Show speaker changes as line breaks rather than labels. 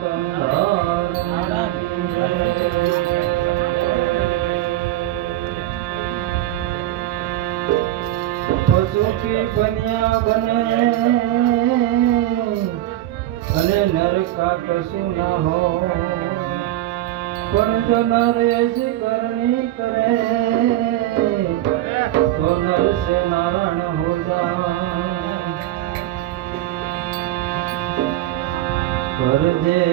સનાતન બન્યા બને અને નરકા કશું ના હો પણ જો નર કરણી કરે, તો નારાયણ હો જા કરજે